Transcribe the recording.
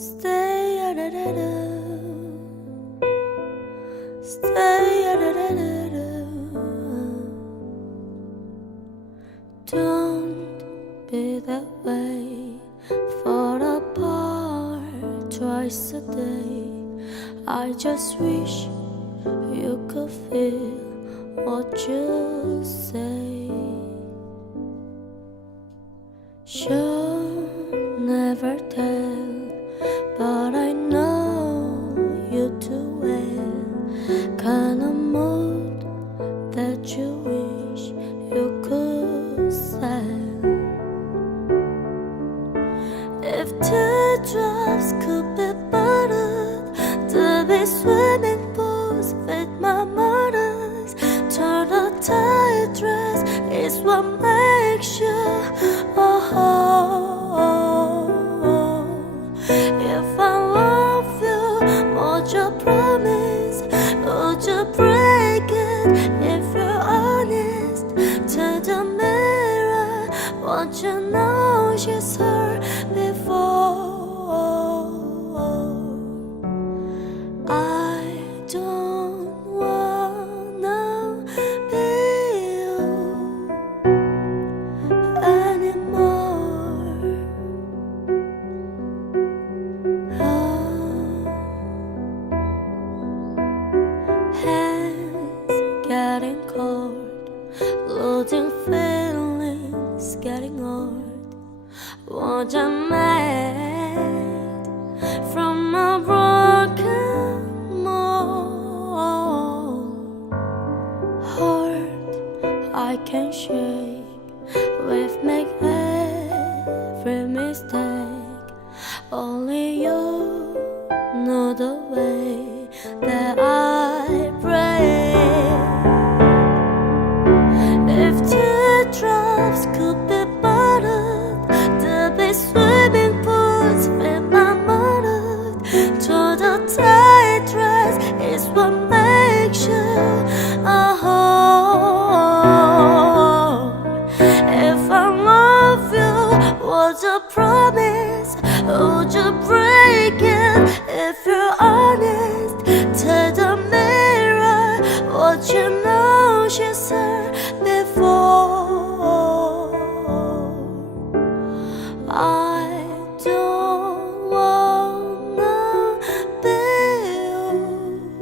Stay a stay a don't be that way. Fall apart twice a day. I just wish you could feel what you say. She'll never tell, but I know you too well. Kind of mood that you wish you could sell. If teardrops could be buttered to be swimming pools with my mothers, turn a tight dress is what makes you if I love you, would you promise? Would you break it if you're honest? To the mirror, won't you know she's hurt before? I don't wanna be you anymore. Hands getting cold, losing feelings, getting old. Was I mad from a broken mold? Heart I can shake with make every mistake. Only you know the way that I break. If teardrops could be buttered to be swimming pools with my mother, to the tight dress is what makes you a whole. If I love you, would you promise? Would you break it if you're honest? To the mirror, would you know she's hurt before? I don't wanna be you.